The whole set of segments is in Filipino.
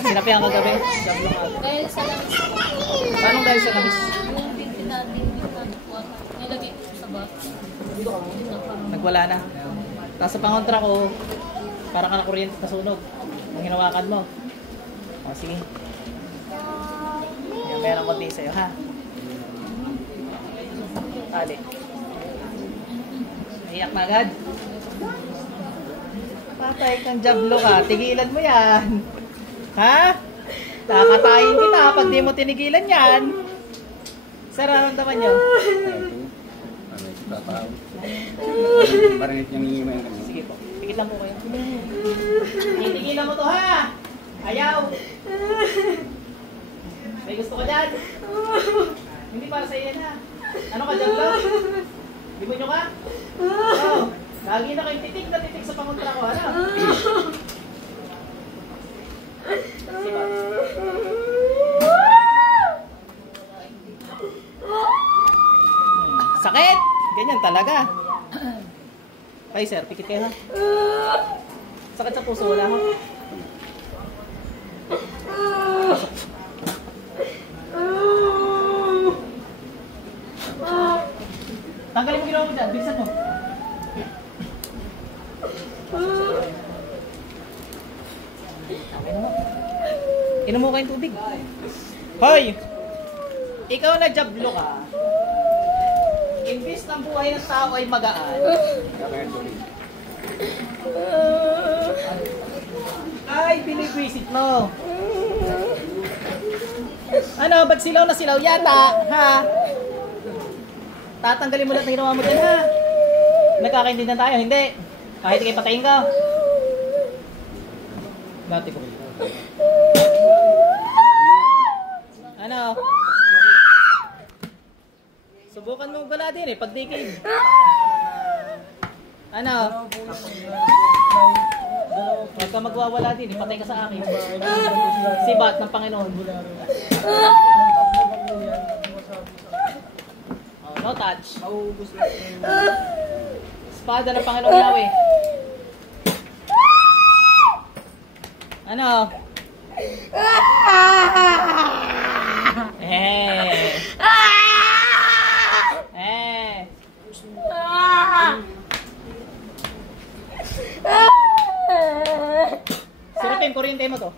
Sinapihan kagabi. Jablong ako. Dahil sa langis ko. Paano dahil sa langis? Yung pinti natin yung nakuha. Nilagay ko sa box. Nagwala na. Tapos sa pangontra ko, parang ka na kuryente na sunog. Ang hinawakan mo. O, sige. Yan, meron ko din sa'yo, ha? Ali. Iyak na agad. Patay kang jablo ka. Tigilan mo yan. Ha? Nakakatayin kita pag di mo tinigilan yan. Sir, anong naman nyo? Marinit niyang iimayan kami. Sige po. Pikit lang po kayo. Titigilan mo to, ha? Ayaw. May gusto ko dyan. Hindi para sa iyan, ha? Ano ka, jablo? Demonyo ka? Oh, lagi na kayong titig na titig sa pangontra ko, ano? Sige. Sakit! Ganyan talaga. Ay, sir, pikit kayo, ha? Sakit sa puso, wala, ha? Tanggalin mo ginawa mo dyan, bilisan mo. Inom mo kayong tubig. Hoy! Ikaw na jablo ka. Imbis ng buhay ng tao ay magaan. Ay, binibwisit mo. Ano, ba't silaw na silaw yata? Ha? Tatanggalin mo lahat ng ginawa mo dyan, ha? Nagkakaintindihan tayo, hindi. Kahit ikay patayin ka. Dati ko. Ano? Subukan mo bala din, pagdikid. Ano? Huwag ka magwawala din, patay ka sa akin. Sibat ng Panginoon. No touch. Espada ng Panginoon Yahweh. Ano? Sirapin, kuryente mo to.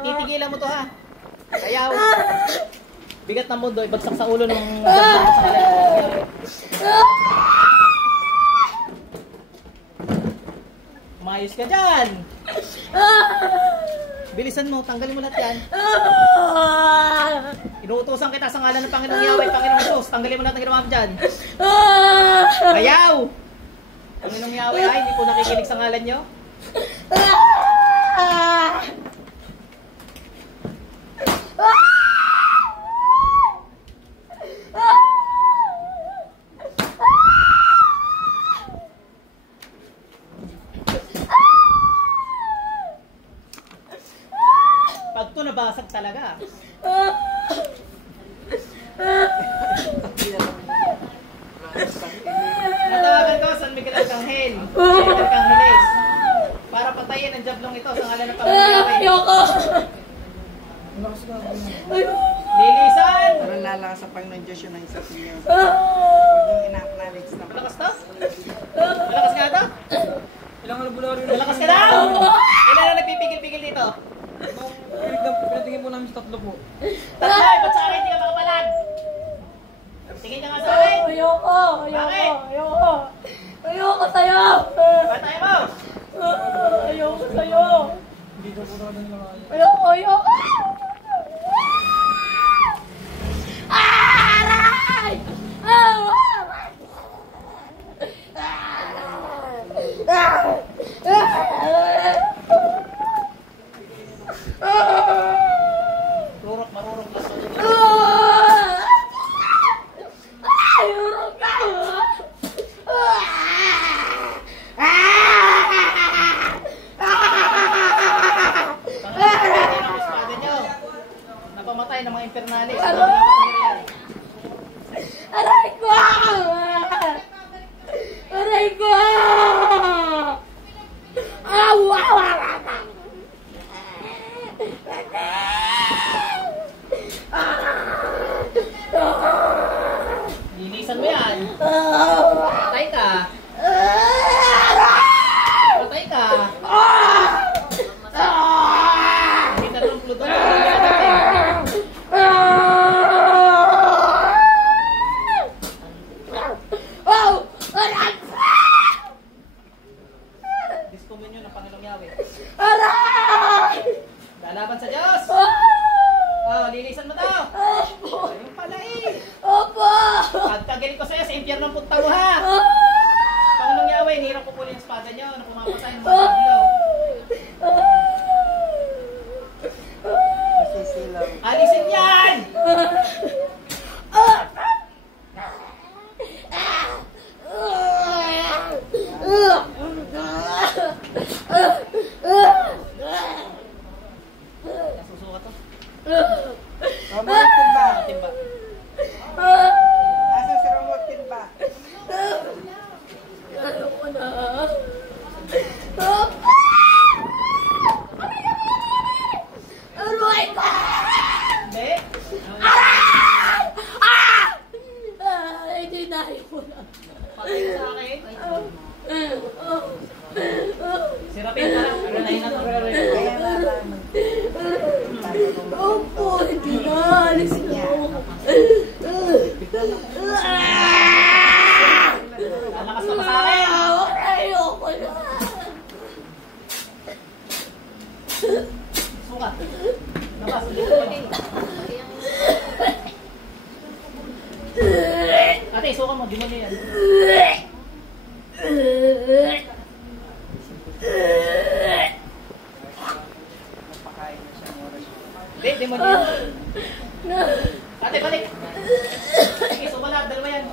Titigilan mo to, ha? Ayaw. Bigat ng mundo, ibagsak sa ulo ng Mayos ka dyan. Bilisan mo, tanggalin mo lahat yan. Inuutosan kita sa ngalan ng Panginoong Yahweh, Panginoong Jesus. Tanggalin mo lahat ng ginawa mo dyan. Ayaw! Panginoong Yahweh, ay, hindi po nakikinig sa ngalan nyo. Pag ito nabasag talaga. Natawagan ko San Miguel Arcangel, Miguel Arcangeles, para patayin ang jablong ito sa ngalan ng Panginoon. Ayoko! Lilisan! Parang lalakas sa Panginoon Diyos yun ang isa sa inyo. Huwag yung ina-acknowledge na. Malakas to? Malakas ka ito? Ilang albularyo na? Malakas ka daw! Ilan na nagpipigil-pigil dito? Pinatingin po namin sa tatlo po. Tatay, ba't sa akin hindi ka makapalag? Tingin ka nga sa akin! Ayoko! Bakit? Ayoko! Ayoko sa'yo! Patay mo! Ayoko sa'yo! Hindi daw po natin lang kaya. Ayoko! Ayoko! Aray! Rurok, marurok lang. Pangalan ng espada nyo. Lalaban sa Diyos. Oh, lilisan mo to. Ayun pala eh. Pagtagaling ko sa'yo, sa impyerno ang punta mo ha. Panginoong Yahweh, nihirap ko po yung espada nyo na pumapatay ng mga tablaw. Masisilaw. Alisin yan! Nasusuka to. Remote timba. Timba. Nasa si remote timba. Hindi. Hindi na yun. Patay ka sa akin. Sirapin ka lang. Ano na yun na to? Kaya nalaman. Opo, hindi na. Alis na ako. Lalakas ka pa sa akin. Ayoko na. Suka. Labas. Ulit ko. Ate, suka mo. Di mo na yan. Napakain na siyang oras. Hindi, di mo na yan. Ate, balik. Sige, suka lahat. Dalawa yan.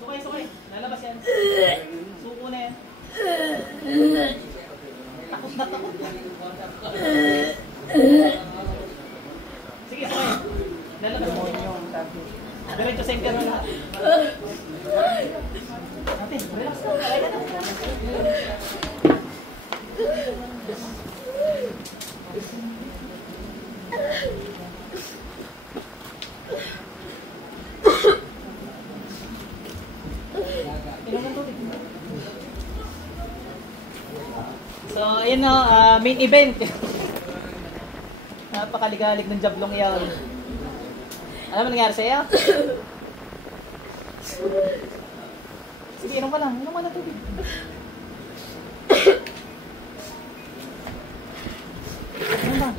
Sukay, sukay. Lalabas yan. Suko na yan. Takot na takot. Sige, sukay. Lalabas mo. Yung sabi. Diretso sa impyerno lahat. Ate, relax na. Kaya ka na. Inom ng tubig. So, ayun na, main event. Napakaligalig ng jablong iyan. Ano nangyari sa'yo? Sige, inom ka lang. Inom ka na tubig. Inom ka.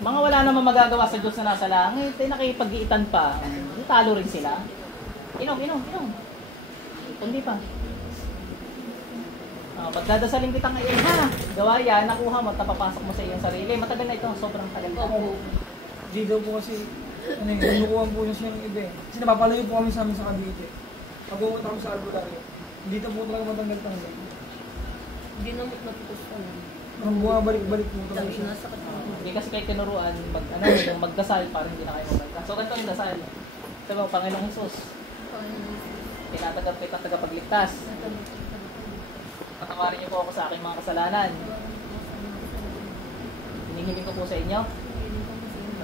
Mga wala naman magagawa sa Diyos na nasa langit. Eh, nakipag-iitan pa. Talo rin sila. Inom, inom, inom. Kundi pa. Pagdadasaling kita ngayon ha. Gawa yan, nakuha mo, tapapasok mo sa iyong sarili. Matagal na ito, sobrang tagal na. Hindi daw po kasi, nanukuhan po niya siyang iba eh. Kasi napapalayo po kami sa amin sa Cavite. Pag pumunta kami sa albularyo, dito po talaga matanggal-tanggal. Hindi na matapos ko. Parang bumabalik-balik po talaga Sabi siya. na sakit ako. Hindi kasi kayo tinuruan, magdasal para hindi na kayo mabalita. So, ganito ang dasal. Sabi mo, Panginoong Jesus, tinatagap kita tagapagligtas. Patawarin niyo po ako sa aking mga kasalanan. Hinihiling ko po sa inyo.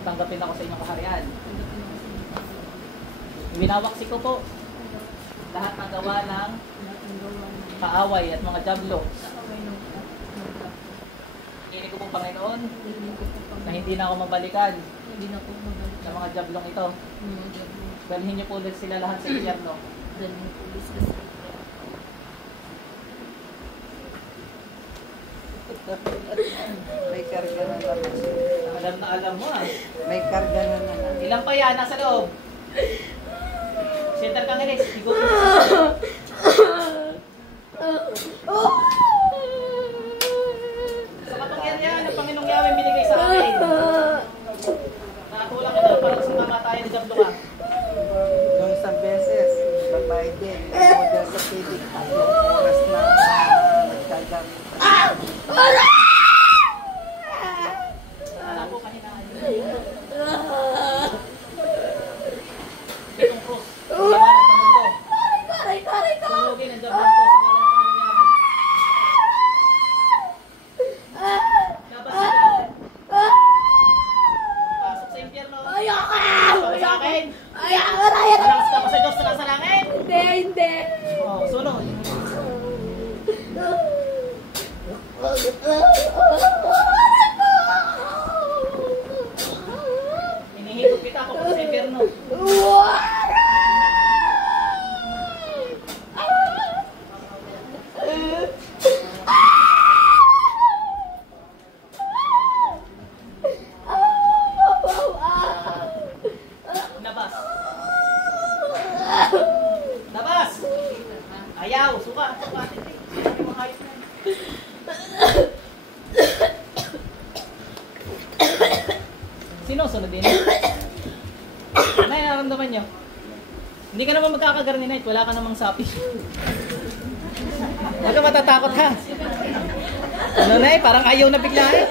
Tanggapin ako sa inyong kaharian. Winawaksi ko po lahat ng gawa ng kaaway at mga jablo. Hinihiling ko po, Panginoon, na hindi na ako mabalikan Hindi na po magalit. sa mga jablong ito. Dalhin niyo po ulit sila lahat sa impyerno. Dalhin po ulit sa May karga na naman. Alam mo ah. May karga na naman. Ilang pa yan? Nasa loob. Center kang ilis. Igo po. Sa kapangyarihan ng Panginoong Yahweh binigay sa akin. Nakatulak kita para sa mamatayan ni Jablo ka. Nung isang beses, babae din. Model sa TV. Tatlong oras na nagkagang. Alam po kanina. Itong cross. Liwanag ng mundo. Tulugin ang Jablo ko sa kalan ng Panginoong Yahweh. Labas sila. Pasok sa impyerno. Pasok sa akin. Malakas ka pa sa Diyos na nasa langit. Hindi. Oh, sunod. Hinihigop kita ako sa impyerno. Ayaw, suka. Suka. Hindi mo hayop na. Sino sunod din? Ano yung naramdaman nyo? Hindi ka naman magkakagarninite, wala ka namang sapi. Huwag ka matatakot ha. Ano na eh, parang ayaw na bigla eh.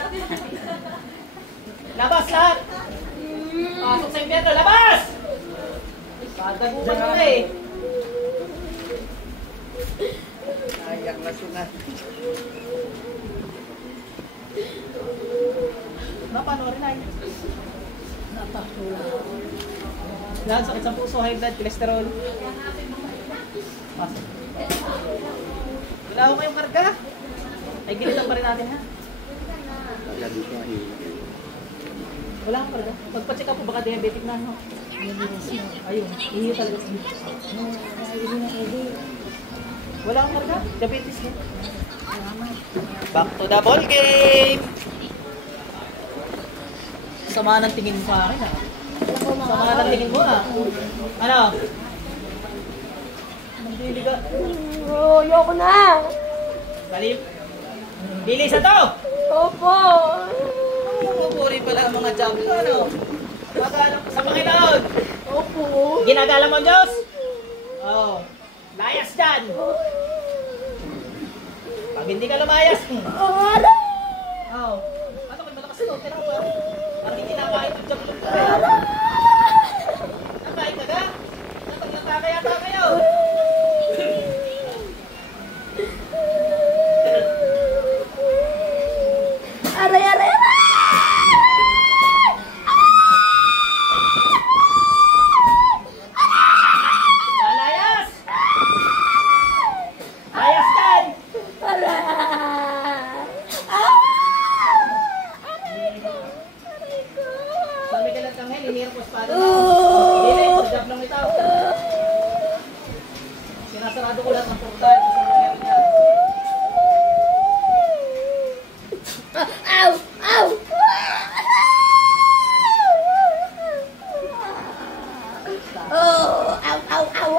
Labas lahat! Pasok sa impyerno, labas! Pagdagupan mo eh. Ayak na sunat. Napanoorin na yun. Lahat sakit sa puso, high blood, cholesterol. Pasok. Wala ko kayong karga. Ay, gilitan pa rin natin ha. Wala akong karga. Pagpa-check up po baka diabetic na no? Ayun, ihiyo talaga sa wala akong karga. Diabetes na. Back to the ball game! Sama ng tingin mo sa akin ha. Sama ng tingin mo ha. Ano? Magdili ka. Ayoko na! Salim. Bilis na to! Opo! Pupuri pala ang mga job. Ano? Sa Panginoon! Opo! Ginagala mo ang Diyos? Oo. Oh. Layas dyan! Pag hindi ka lumayas, oo. Oh. Ano kung malakas ito? Pero parang hindi nakakait ang job lang. Nakakait ka ka? Nagtataka kayo? Aray, aray, aray! Lalayas! Layas dyan! Aray! Sabi ka lang kang hel, hinihirap ko espada mo. Hindi, sa job lang ito. Sinasarado ko lahat ng portal. Ow! Ow! Oh! Ow! Ow! Ow!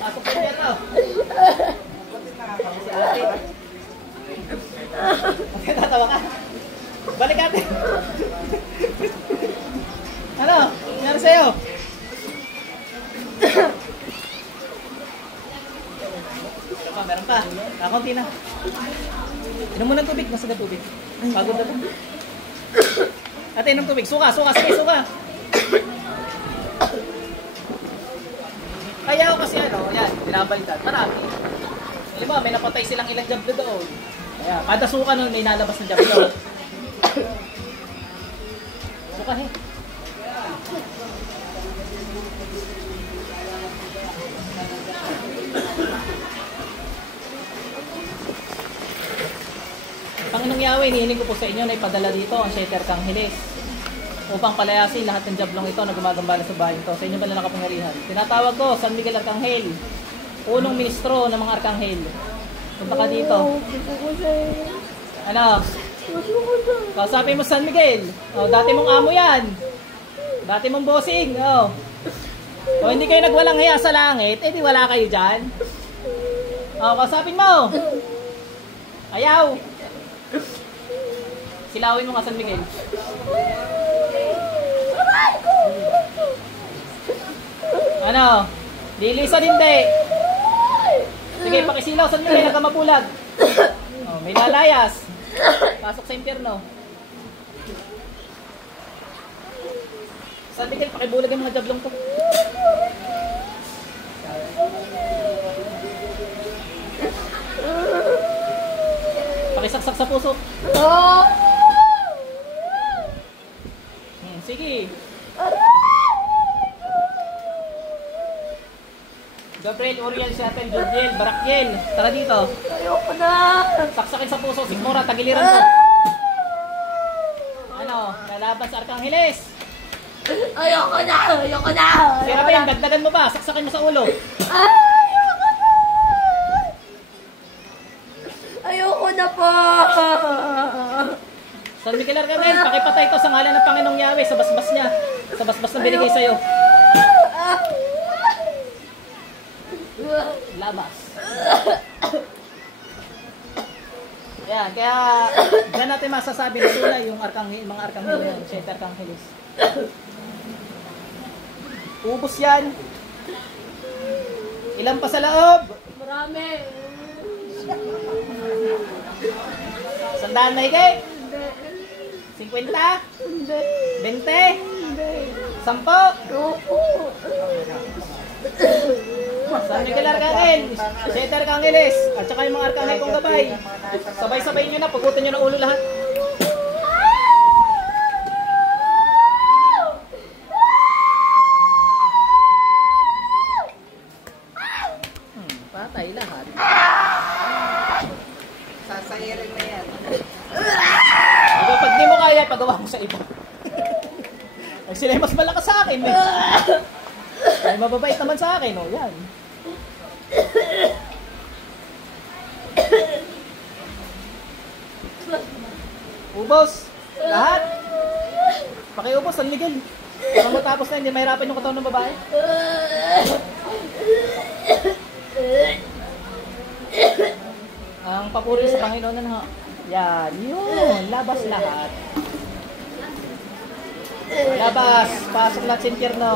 Pasok ka dyan to. Si ate. Okay, tatawa ka. Balik ate. Ano? Nangyari sa'yo? Meron pa. Kakunti na. Inom mo ng tubig. Masada tubig. Pagod na po. Ate, inom tubig. Suka, suka. Sige, suka. Kaya ako kasi ano, yan, binabalitan. Marami. Alam mo, may napatay silang ilang job na doon. Kaya, kada suka nun, may nalabas na job doon. Suka, he. Panginoong Yahweh, hinihiling ko po sa inyo na ipadala dito ang Sheter Arcangheles upang palayasin lahat ng jablong ito na gumagambala sa bahay ito. Sa inyo ba na nakapangyarihan? Tinatawag ko, San Miguel Arcangel, unong ministro ng mga Arkanghel. Punta ka dito. Ano? Kausapin mo San Miguel. O, dati mong amo yan. Dati mong bossing. O. O, hindi kayo nagwalang hiya sa langit, eh di wala kayo dyan. O, kausapin mo. Ayaw. Silawin mo ka San Miguel. Ano? Lilisan hindi. Sige, pakisilaw San Miguel, nagkamapulag. Oh, may lalayas. Pasok sa impyerno. San Miguel, pakibulag yung mga jablong to. Pakisaksak sa puso. Sige. Gabriel, Uriel, Shatel, Jodiel, Barakiel. Tara dito. Ayoko na! Saksakin sa puso, Sigmura, tagiliran mo. Ano, lalaban sa Arcangheles. Ayoko na! Ayoko na! Serapin, dagdagan mo ba? Saksakin mo sa ulo. Ayoko na! Ayoko na po! Sa San Miguel Arcangel, pakipatay ito sa ngalan ng Panginoong Yahweh sa basbas niya. Sa basbas na binigay sa'yo. Labas. Yan, kaya dyan natin masasabi na tunay yung arkanghel, mga arkanghel yan, 7 arkangelis. Ubus yan. Ilan pa sa loob? Marami. Sandaan na higay? Hindi. 50? Hindi. 20? Hindi. 10? Opo. San Miguel Arcangel, 7 arkangeles, at saka yung mga arkanghel kong gabay. Sabay-sabay nyo na, pagutin nyo ng ulo lahat. Patay lahat. Sasayirin na yan. Diba, pag di mo kaya, pagawa mo sa iba. Ay, sila yung mas malakas sa akin, eh. Ay, mababait naman sa akin, oh, yan. Ubos! Lahat! Pakiubos, San Miguel. Para matapos na, hindi mahirapan yung katawan ng babae. Ang papuri sa Panginoon na ha. Yan, yun. Labas lahat. Labas. Pasok lahat sa impyerno.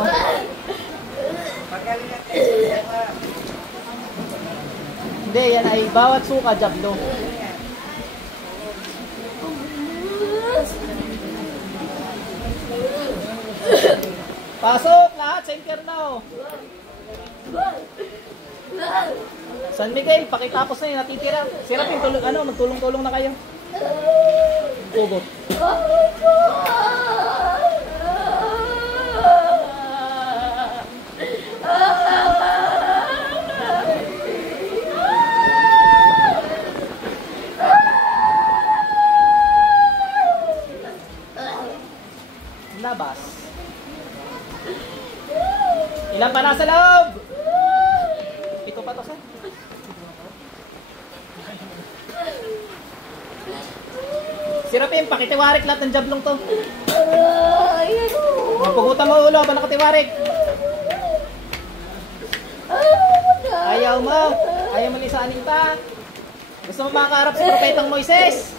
Magaling ang tesisema. Hindi, yan ay bawat suka, jablo. Pasok lahat sa impyerno. San Miguel, pakitapos na yung natitira. Sirapin, magtulong-tulong na kayo. Ugot. Labas. Ilan pa nasa loob? Ito pa to, sir. Sirapin, pakitiwarik lahat ng jablong to. Magpugutan mo ulo, ba nakatiwarik? Ayaw mo. Ayaw mo lisaanin ta. Gusto mo makaharap si Propetang Moises?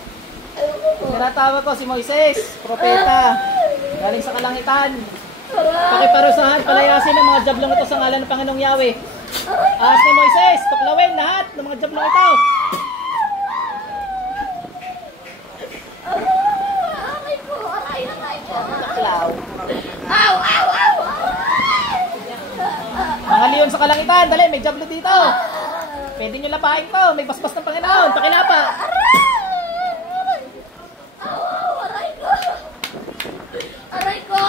Tinatawag ko si Moises, propeta. Galing sa kalangitan. Pakiparusahan, palayasin ang mga jablong ito sa ngalan ng Panginoong Yahweh. Ahas ni Moises, tuklawin lahat ng mga jablong ito. Aray ko, aray ko. Tuklaw. Aw, aw, aw. Mga leon sa kalangitan, dali, may jablo dito. Pwede nyo lapahin to, may basbas ng Panginoon, pakilapa. Aray ko. Aray ko.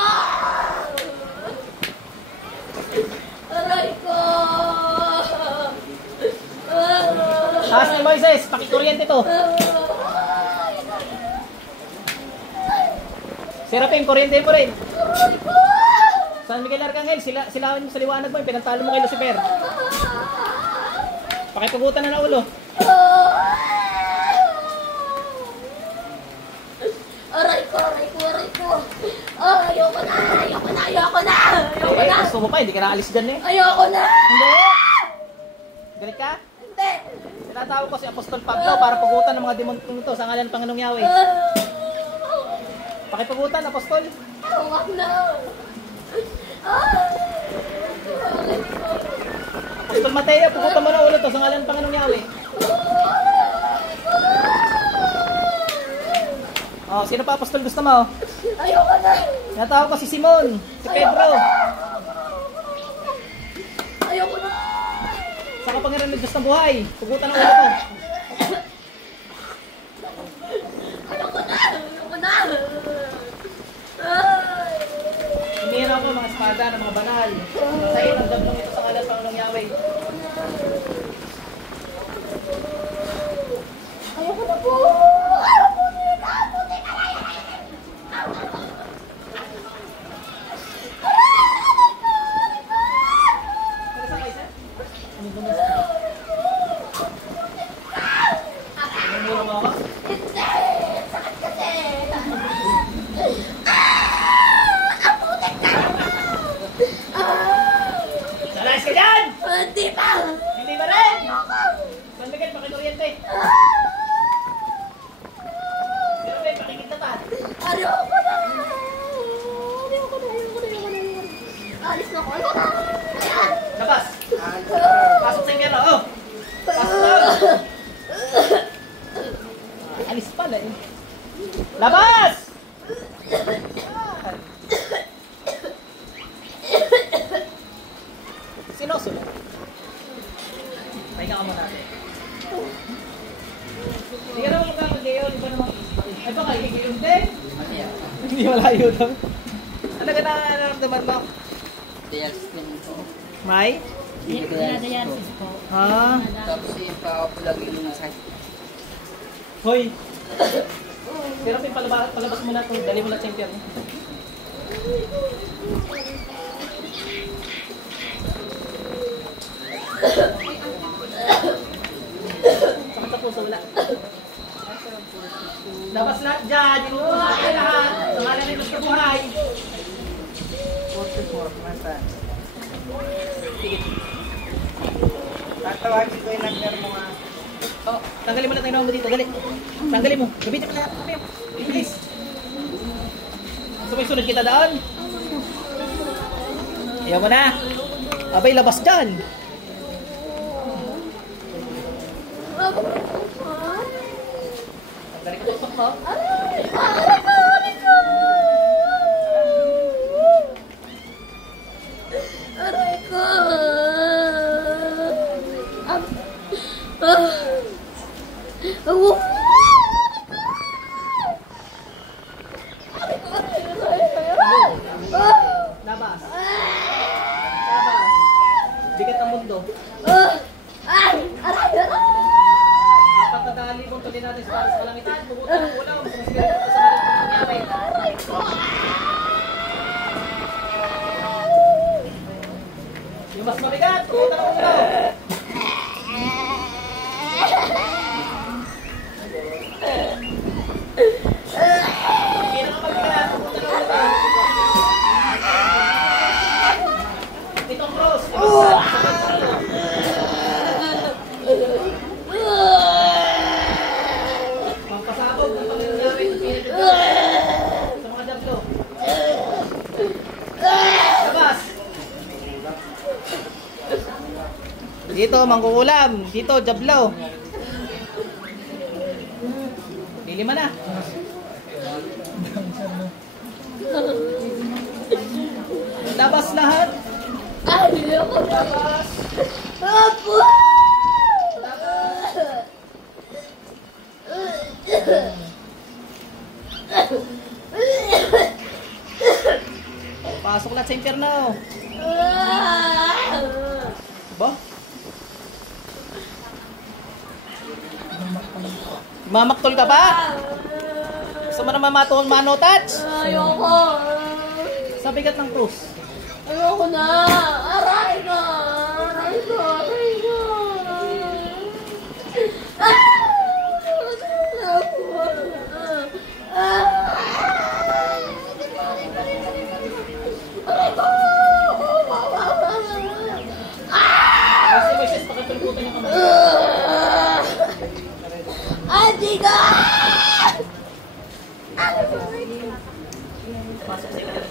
Aray ko. Ahas ni Moises, pakikuryente to. Serapin, kuryente mo rin. San Miguel Arcangel, silawan mo sa liwanag mo, pinantalo mo kay Lucifer. Pakipagutan na ng ulo. Aray ko, aray ko, aray ko. Ayoko na, ayoko na, ayoko na. Ayoko Eh, na. gusto mo pa, hindi ka naalis dyan eh. Ayoko na. Hindi! Galit ka? Hindi. Tinatawag ko si Apostol Pablo para pagutan ng mga demonong ito sa ngalan ng Panginoong Yahweh. Pakipagutan, Apostol. Huwag na. Apostol Mateo, pagutan mo na ulo to sa ngalan ng Panginoong Yahweh. Oh, sino pa Apostol gusto mo? Ayoko na. Tinatawag ko si Simon, si Pedro. Ayoko na. Sa kapangyarihan ng Diyos na buhay. Pagutan ng ulo to. Ayoko na. Ayoko na. Ay. Hinihira ko mga espada ng mga banal. Masayin ang jablong ito sa ngalan ng Panginoong Yahweh. Ayoko na po. Mura mo ako? Hindi. Sakit kasi. Alis na ako. Ayoko na. Ayan. Labas! Pasok sa impyerno, oh! Pasok na! Alis pala eh. Labas! Sinusunod. Pahinga ka muna natin. Hindi ka naman magkakagayon, iba naman. Ay baka higiyon din? Hindi malayo daw. Ano ka nararamdaman mo? Dialysis po. May? Dinadialysis po. Ha? Tapos yung lagi yung sakit. Hoy! Pero palabas mo na ito. Dali mo na sa impyerno. Sakit sa puso, wala. Labas lahat dyan. Inuutos na kayo lahat. Pangalan nila sa buhay. 44, nasaan? Sige. Tatawagin ko yung number mo nga. Oh, tanggalin mo na tayo mo dito. Gali. Tanggalin mo. Gabitin mo na. Bilis. Sumusunod kita doon. Ayaw mo na. Abay, labas dyan. Tanggalin ko ito mo. Aray ko. Labas. Labas. Bigat ang mundo. Ay! Aray! Aray! Apat na dali mong tuloy natin sa paras kalangitan. Pumunta ng ulaw. Sumasigil ito sa halit ng nangyari. Aray ko! Yung mas mabigat. Pumunta ng ulaw. Pinakamabigat. Pumunta ng ulaw. Itong cross. Pampasabog ng pangyayari ng pinagdagdag sa mga jablo. Labas! Dito, mangkukulam. Dito, jablo. Lilima na. Labas lahat. Ay! Ako! Labas. Apo! Pasok lahat sa impyerno. Ba? Mamaktol ka pa? Gusto mo naman mano-touch? Ayoko! Sa bigat ng krus. Ayoko na! Aray ko! Aray ko! Aray ko! Kasi Moises, pakatulputan yung kamay. Adiga! Pasok sa impyerno.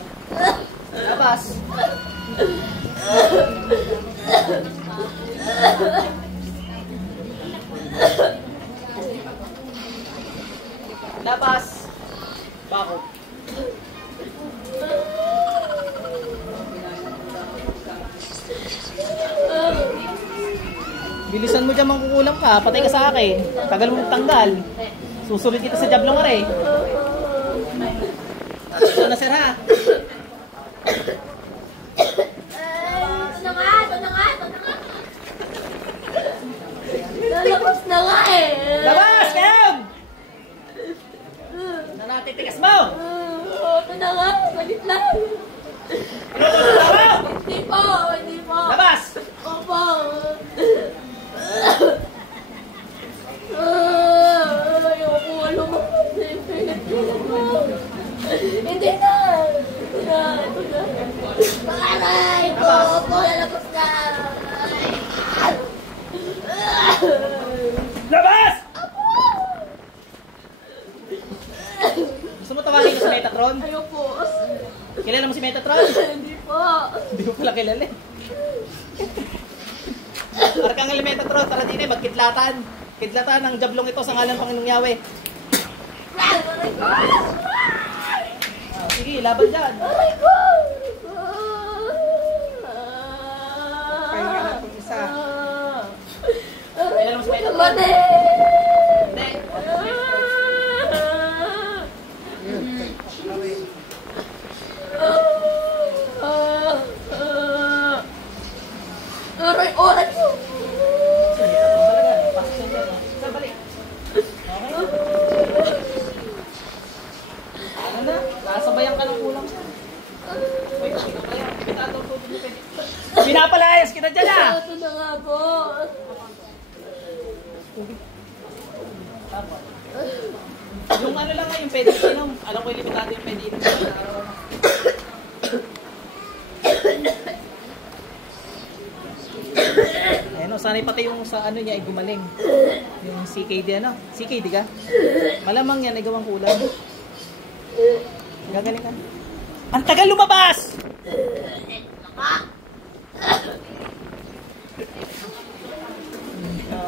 Labas. Labas. Bakit? Bilisan mo dyan, mangkukulam ka. Patay ka sa akin. Tagal mo tanggal. Susunod kita sa jablong are. Ito na sir ha. Ito na nga! Ito na nga! Ito na nga! Lalabas na nga eh! Labas! Kayong! Na natitigas mo! Ito na nga! Salit lang! Hindi po! Hindi po! Labas! Opo! Ayoko lumabas eh. Hindi na! Ito na! Ito na! Aray ko! Opo! Lalabas na! Labas! Gusto mo tawagin ko si Metatron? Ayoko! Kilala mo si Metatron? Hindi po! po. Hindi ko pala kilala eh. Arkang elemento tro, tara din eh, magkidlatan. Kidlatan ng jablong ito sa ngalan ng Panginoong Yahweh. Aray ko! Sige, laban dyan. Aray ko! Pahinga na itong isa. Kailan mo sa pwede? Mati! Hindi. Yun. Away. Aray, aray ko! Sir, balik. Okay? Ano na? Nasabayan ka ng kulang siya. Uy, pinapalayas. Pinatong tubig mo pwede. Pinapalayas kita dyan ah! Ito na nga po. Tama. Yung ano lang nga, yung pwede inom. Alam ko yung limitado yung pwede inom. Ayan o, sana'y pati yung sa ano niya ay gumaling. Yung CKD ano? CKD ka? Malamang yan ay gawang kulang. Gagaling ka. Ang tagal lumabas!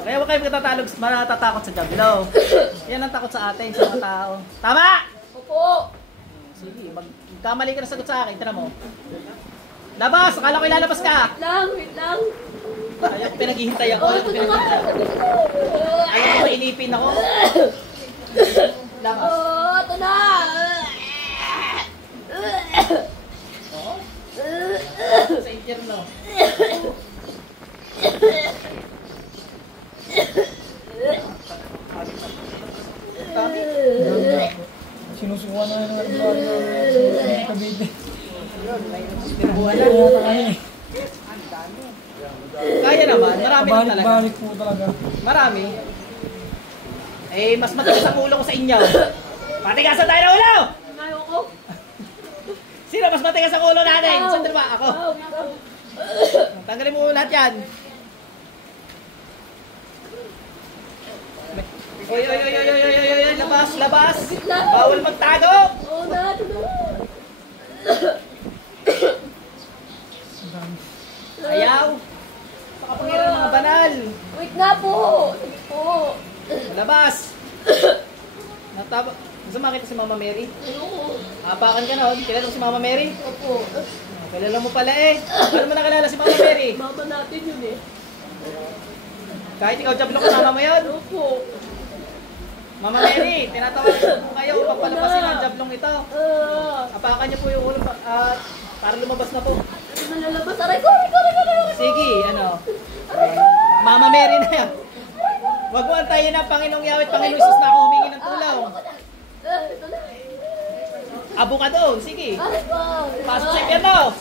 Kaya huwag kayo matatakot sa jablo. Yan ang takot sa atin, sa mga tao. Tama! Opo. Sige, magkamali ka na sagot sa akin. Tira mo. Labas! Akala ko ilalabas ka! Wait lang. Ayaw ko pinaghihintay ako. Ayaw ko Ito na nga. pinaghihintay. Ayaw ko mainipin ako. Labas. Ito na. Oo. Sa impyerno. Kami. Sinusukuan na ng albularyo ng Cavite. Buwan na. Kaya tayo eh. Kaya naman. Marami lang talaga. Balik po talaga. Marami. Eh, mas matigas ang ulo ko sa inyo. Patigasan tayo ng ulo! Ayoko. Sino mas matigas ang ulo natin? Sandali ba? Ako. Tanggalin mo lahat yan. Oy, oy, oy, oy, oy, oy, oy, oy, labas, labas. Bawal magtago. Oo na, ito na. Ayaw. Sa kapangyarihan ng mga banal. Wait na po. Sige po. Labas. Gusto makita si Mama Mary? Ayoko. Apakan ka nun. Kilala mo si Mama Mary? Opo. Kilala mo pala eh. Paano mo nakilala si Mama Mary? Mama natin yun eh. Kahit ikaw jablong kasama mo yun. Opo. Mama Mary, tinatawag ko kayo upang palabasin ang jablong ito. Apakan niyo po yung ulo at para lumabas na po. Ano na lalabas? Aray ko, aray ko, aray ko, aray ko. Sige, ano? Mama Mary na yan. Huwag mo antayin ang Panginoong Yahweh at Panginoong Isus na ako humingi ng tulong. Ito na. Abo ka doon, sige. Aray ko. Pasok sa impyerno.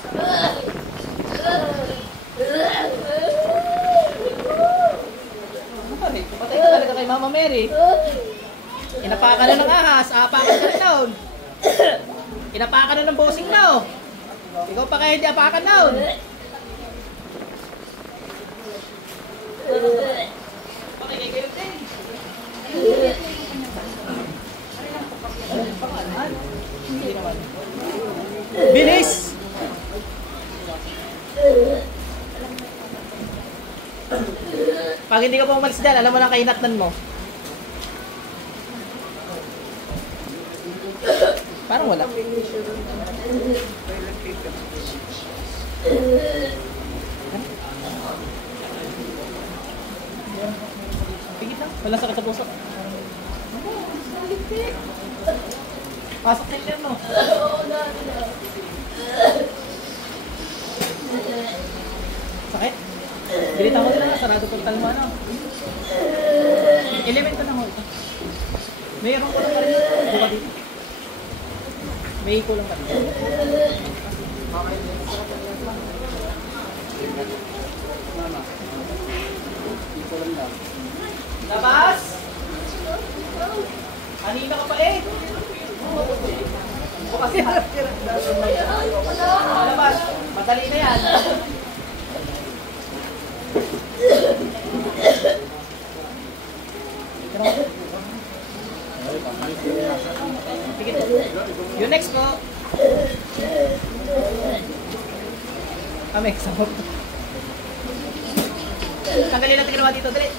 Ano pa rin? Patay ka talaga kay Mama Mary. Inapakan na ng ahas, apakan ka rin doon. Inapakan na ng bossing na. Ikaw pa kaya hindi apakan doon. Okay, kayo din. Hindi naman. Bilis! Pag hindi ka pa umalis dyan, alam mo na kainatnan mo. Parang wala. Pigit lang. Wala sakit sa puso. Pasok na yun mo. Sakit? Bilitan ko nila. Sarado total mo ano. Elemento na mo ito. Mayroon ko lang pa rin. Buka dito. May kulang pa rin. Labas! Kanina ka pa eh! Bukas yan! Labas! Madali na yan! Yung next po. Kami, sabot. Tanggalin natin ginawa dito, dali.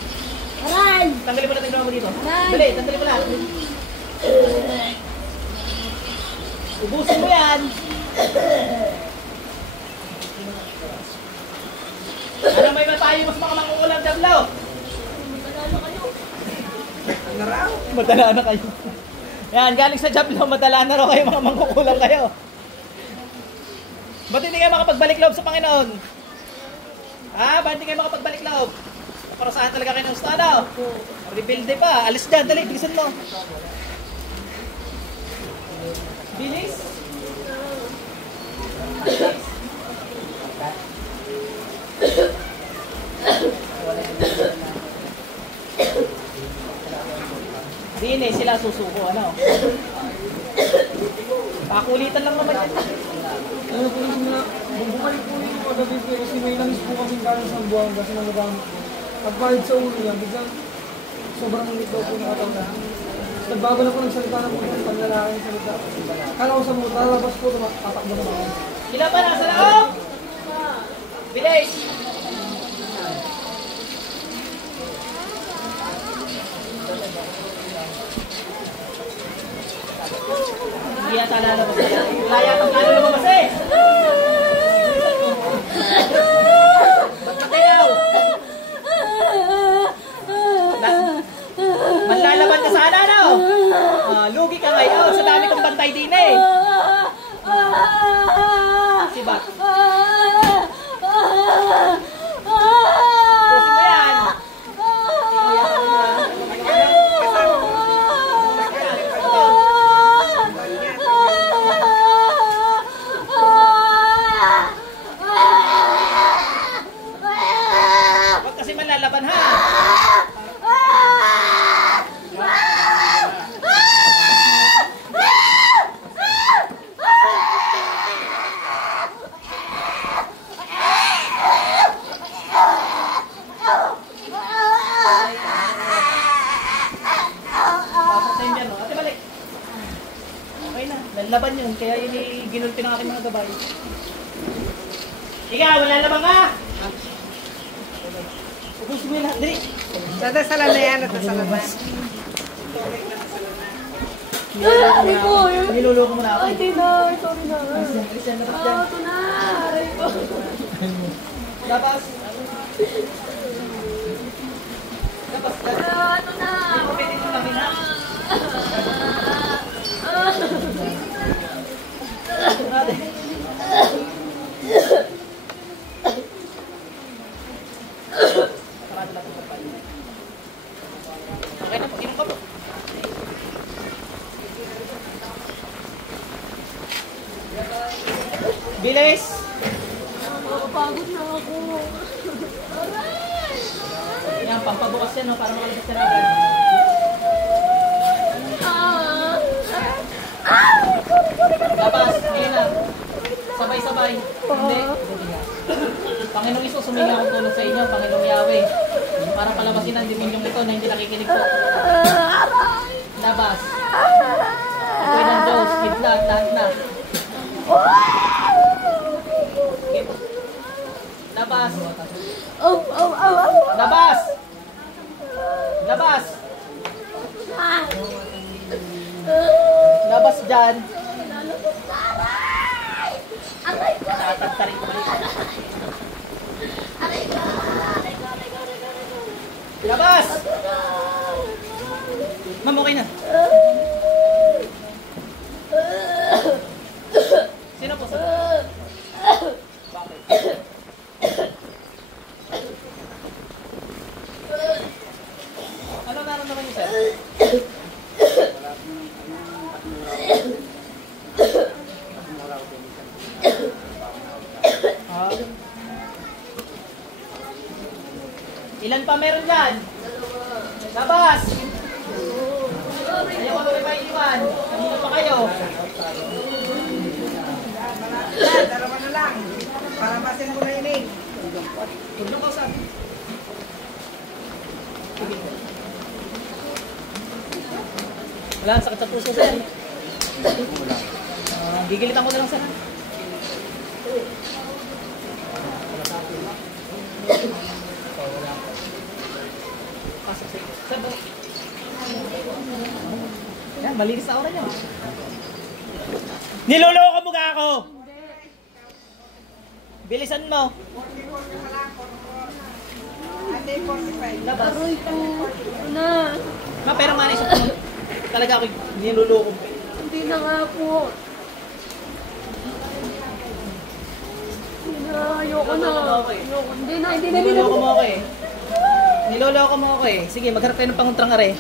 Aray! Tanggalin mo natin ginawa mo dito. Aray! Dali, tanggalin mo na. Ubusin mo yan. Ano may mapayo mo sa mga mangungulam, Jablo? Madala na kayo. Yan, galing sa Jablo, madala na raw kayo mga mangkukulam kayo. Ba't hindi kayo makapagbalik loob sa Panginoon? Ha? Ba't hindi kayo makapagbalik loob? Para saan talaga kayo ng estado? Rebuild pa. Alis dyan, dali, bilisan mo. Bilis? Dine, sila susuko, ano? Pakulitan lang naman yan. Ano po yung na, bumalik po yung mga gabi po kasi may namis po kami kalang sa buwan kasi namagamit po. Pagpahid sa ulo niya, biglang sobrang ulit daw po nakataw na. Nagbago na po ng salita na po ng paglalaki ng salita. Kala ko sa mga lalabas po, tatakbo na ako. Sila pa nasa loob? Bilis! Hindi yata lalabas na yan. Wala yata plano lumabas eh! Magpatayaw! Manlalaban ka sana, no? Lugi ka ngayon. Sa dami kong bantay din eh. Sibat. Pusin mo yan. Huwag kasi manlalaban ha. Laban yun, kaya yun ginulpi ng aking mga gabay. Ikaw, wala labang ka! Ubusin mo yun lahat, dali! Dadasalan na yan, dadasalan na. Niluloko mo na ako. Ay, Tina! Sorry na. Christian, labas dyan. Ito na! Aray ko! Labas! Labas dyan. Ito na! Pwede ito kami na. Okay na po, inom ka po. Bilis! Pagod na ako. Yan, pampabukas yan, no, para makalabas ka na agad. Labas, ngayon lang. Sabay-sabay. Hindi. Panginoong Isus, humingi akong tulong sa inyo, Panginoong Yahweh. Para palabasin ang deminyong ito na hindi nakikinig po. Labas. Ako'y ng Diyos, kidlat, lahat na. Labas. Labas. Labas. Labas dyan. Aray ko! Tatagtarin ko ulit. Aray ko! Labas! Ma'am, okay na. Sino po sa... Bakit? Ano nararamdaman niyo, sir? Ilan pa meron dyan? Labas! Ayaw ko may iwan. Kanino pa kayo? Dalawa na lang. Para basin mo na yun eh. Huwag na kausap. Wala, sakit sa puso, sir. Gigilitan ko na lang, sir. Wala ko. Pasok sa saan ba? Yan, malinis na aura niya. Niloloko mo ka ako! Bilisan mo. Labas. Aray ko. Na. Ma, pero nga naisip mo. Talaga ako niloloko mo. Hindi na nga po. Hindi na. Ayoko na. Ayoko. Hindi na. Niloloko mo ako eh. Niloloko mo ako eh. Sige, magharap tayo ng panguntrang are.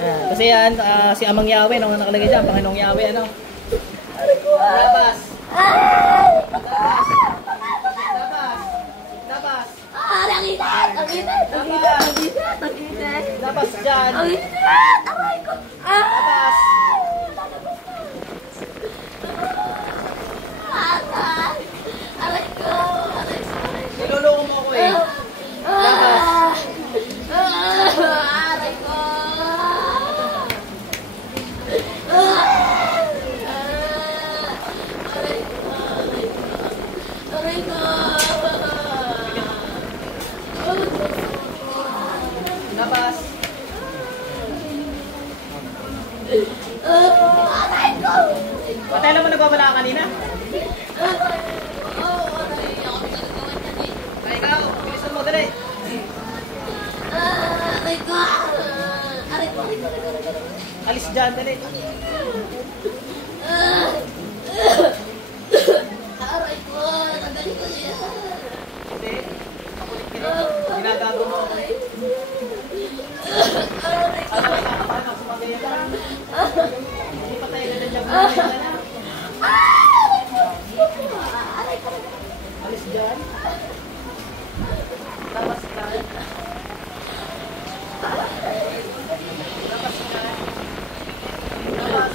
Kasi yan, si Amang Yahweh, ano nakalagay dyan? Panginoong Yahweh, ano? Labas! Labas! Labas! Labas! Ang init! Ang init! Ang init! Ang init! Ang init! Labas dyan! Ang init! Aray ko! Labas! Aray ko! Aray ko! Niloloko mo ako eh. Labas! Aray ko! Aray ko! Labas! Aray ko! Patay lang mo nagwawala ka kanina? Ay, ikaw, bilisan mo, dali. Aray ko! Aray ko! Aray ko! Alis dyan, dali. Aray ko! Nagdali ko niya! Hindi. Makulit ka rin. Ginagago mo ako eh. Ano, ikakapahan ako sumagaya ka. Hindi pa tayo ganyan dyan. Aray ko! Alis dyan. Labas ka. Labas ka. Labas.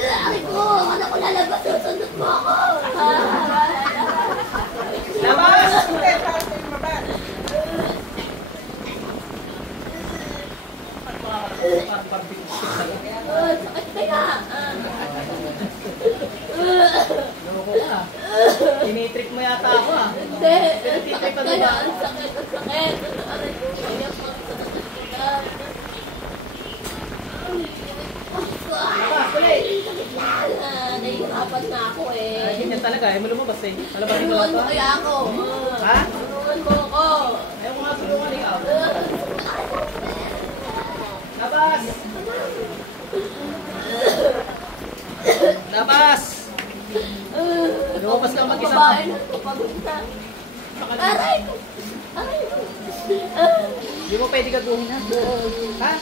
Aray ko! Ano ko lalabas? Susundot mo ako! Labas! Sakit kaya! Loko ka. Tinitrip mo yata ako ah. Hindi! Tinitrip ka Kaya diba? ang sakit! Ang sakit! Aray ko! Kaya pa ang sakit! Labas, tuloy! Nahihirapan na ako eh. Ay, ganyan talaga. Ayaw mo lumabas eh. Malabasin mo lang Tulungan to. mo kaya ako. Ha? Tulungan mo ako. Ayaw mo nga tulungan ikaw. Labas! Labas! Lumabas ka mag-isa. Babae na, papagod na. Aray ko! Aray ko! Hindi mo pwede gaguhin ha? Ha?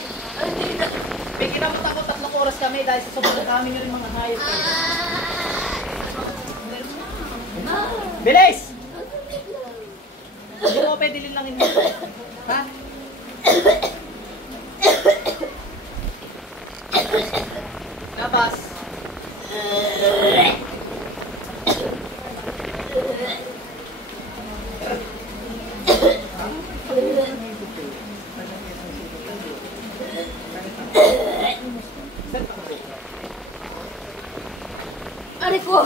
Hindi na. May kinamot ako 3 oras kami dahil sa sobrang dami nyo rin mga hayop eh. Bilis! Hindi mo pwede linlangin mo. Ha? Labas! Aray ko!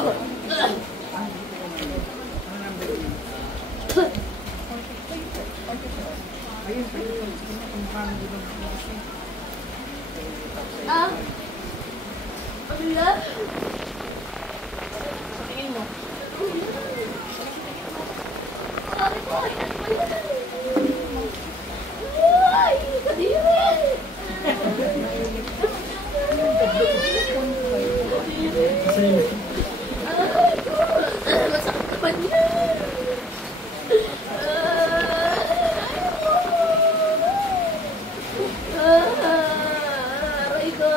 Ah? Ano yan? Sa tingin mo? Aray ko! Ay! Kadiri! Aray ko! Masakit naman yan! Aray ko!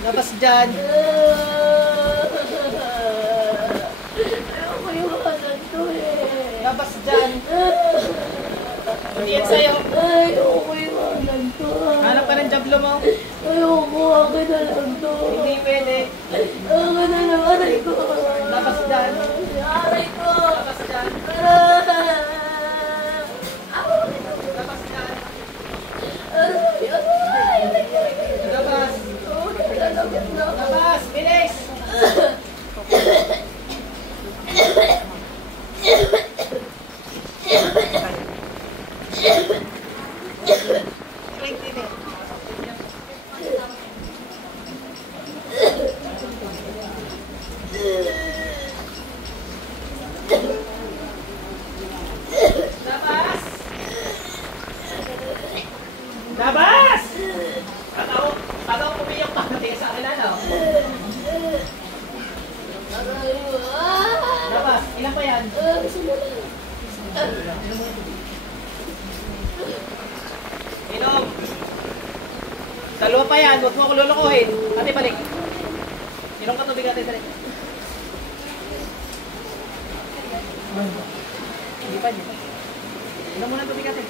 Labas dyan! Ayoko iwanan to eh. Labas dyan! Hindi yan sa'yo. Ayoko iwanan to. Hanap ka ng jablo mo. Ayoko, akin na lang to. Hindi pwede. Akin na lang, aray ko. Labas dyan. Aray ko. Labas dyan. Labas dyan. Aray, aray, aray, aray. Labas! Oh, lalabas na ako. Labas! Bilis! Labas! Bago ako pumiyak pa, natin sa akin ano? Labas! Ilan pa yan? Inom! Dalawa pa yan, huwag mo ako lulukuhin. Ate, balik. Inom ka tubig ate, balik. Hindi pa, hindi pa. Inom mo ng tubig ate.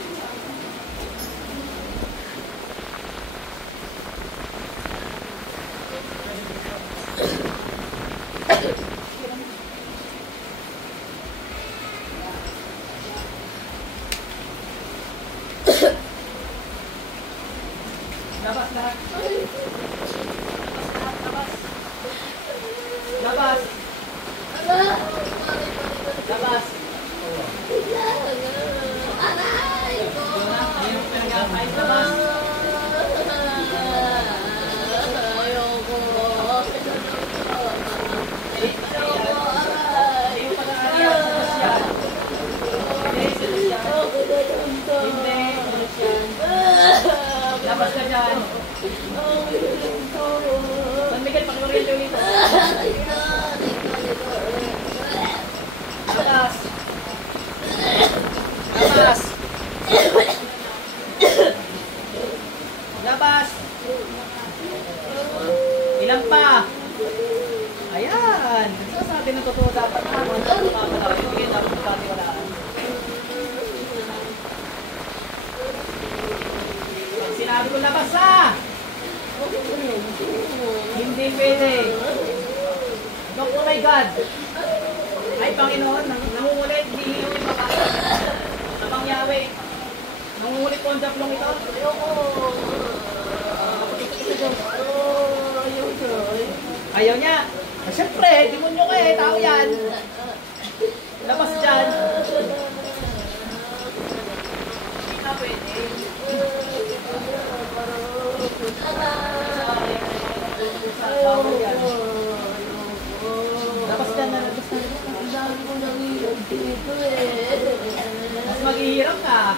Labas lahat. Labas. Labas. Labas. Aray ko! Ayun, pinag-aapay. Labas. Ayoko! Ayun pa na area. Labas yan. Hindi, labas yan. Hindi, labas yan. Labas ka dyan. San Miguel, pakioriento ulit. Labas. Labas. Labas. Ilan pa? Ayan. Sasabi ng totoo dapat naman. Hindi dapat magkatiwalaan. Pag sinabi ko labas ha! Hindi pwede. Dok, oh my God. Ay, Panginoon, nangungulit. Hindi yung babae. Namang Yahweh. Nangungulit po ang japlong ito. Ayaw niya. Ah, siyempre, demonyo ka eh. Tao yan. Labas dyan. Hindi na pwede. Bawal yan. Labas dyan na. Labas na. Ang dami ko nangilag dito eh. Mas maghihirap ka.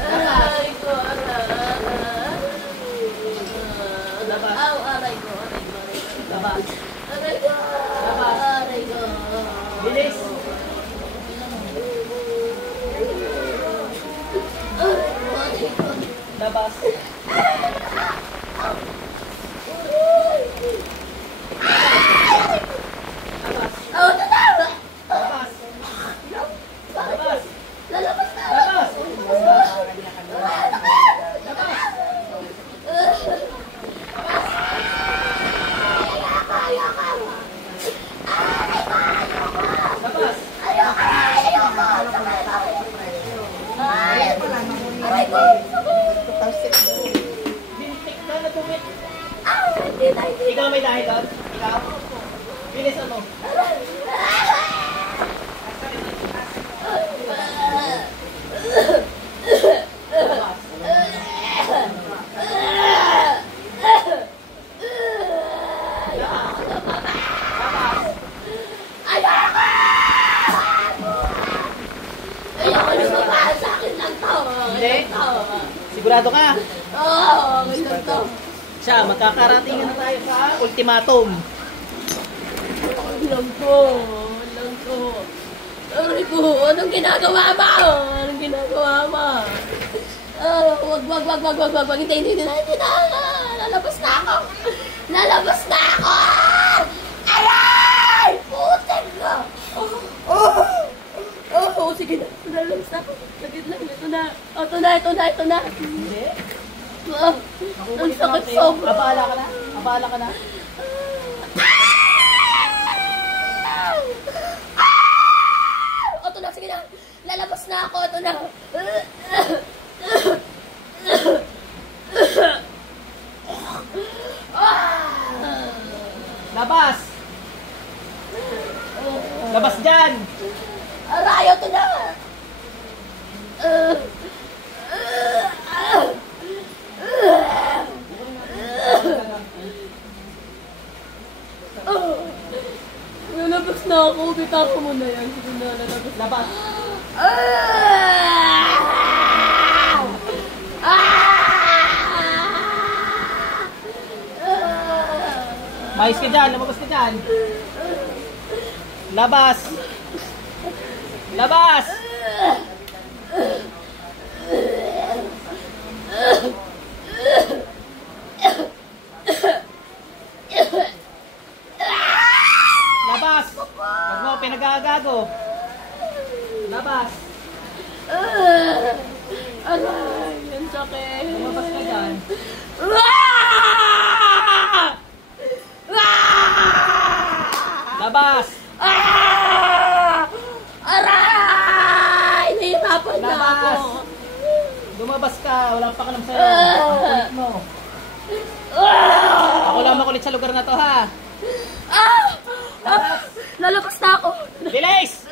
Aray ko, aray. Labas. Aw, aray ko, aray ko, aray ko. Labas. Aray ko, Labas. aray ko. Bilis. Aray ko, aray ko. Labas. Labas. Aw, tatawa! Labas. Labas. Lalabas na! Labas. Labas. Aray ko! Bintik ka na tumit. Hindi na, hindi na. Ikaw may dahil doon? Ikaw? Bilis ano? Labas. Ayoko lumabas sa akin lang to. Hindi? Sigurado ka? Oo, akin lang to. Siya, magkakarating na tayo sa ultimatum. Akin lang to. Akin lang to. Aray ko, anong ginagawa mo? Anong ginagawa mo? Wag. Hindi na. Lalabas na ako. Lalabas na ako! Aray! Putin ka! Oh, sige na. Lalabas na ako. Sagit lang. Ito na. Ito na. Hindi? Ang sakit sobra. Abala ka na? Abala ka na? Ito na, sige na. Lalabas na ako. Ito na. Labas! Labas dyan! Aray, ito na. Lalabas na ako. Bitaw mo na yan. Sige na, lalabas. Labas! Mais ka dyan, lumabas ka dyan. Labas. Labas. Labas. Huwag mo pinag-aagago. Labas. Aray, ang sakit. Lumabas ka dyan. Labas. Aray! Nahihirapan na ako. Labas. Lumabas ka. Walang pakalam sa'yo. Ang kulit mo. Ako lang makulit sa lugar na to, ha? Lalabas na ako. Bilis!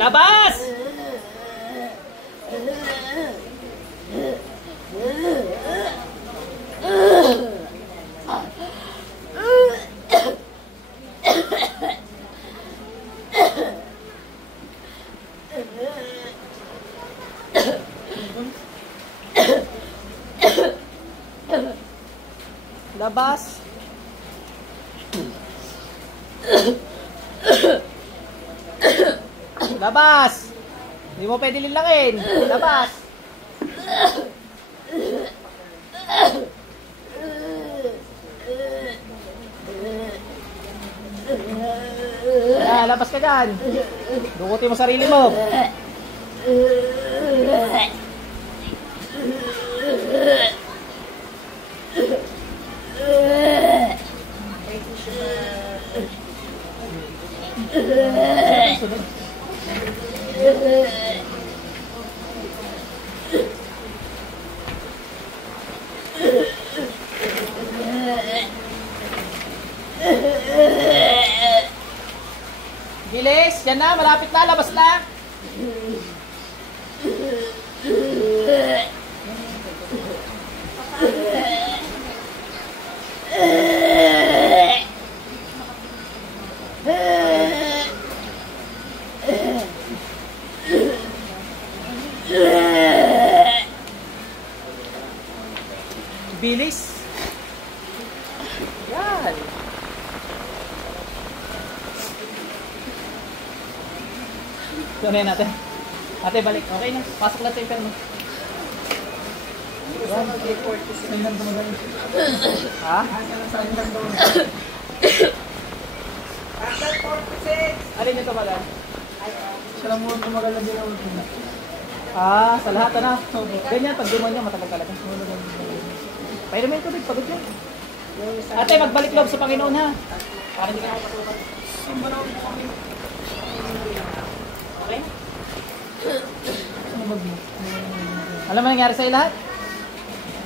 Labas! Labas! Labas! Hindi mo pwede lilangin. Labas! Labas ka dyan. Dukutin mo sarili mo. Bilis, yan na, malapit na, labas na. Bilis. Yan. Tunayin natin. Ate, balik. Okay na. Pasok na sa imperno. Ha? Alin ito pala? Siya lang muna tumagal na din ako. Sa lahat na. Ganyan, pag duman niya, matagal talaga. Pero may tubig, pagod yun. Ate, magbalik loob sa Panginoon, ha? Para hindi ka nakapatukan. Okay? Alam mo nangyari sa'yo lahat?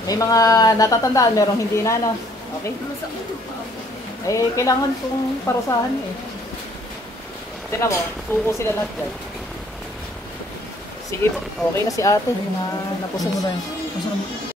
May mga natatandaan, merong hindi na, no? Okay? Eh, kailangan kong parusahan eh. Tignan mo, suko sila lahat dyan. Sige po, okay na si ate. Napusin mo na yun.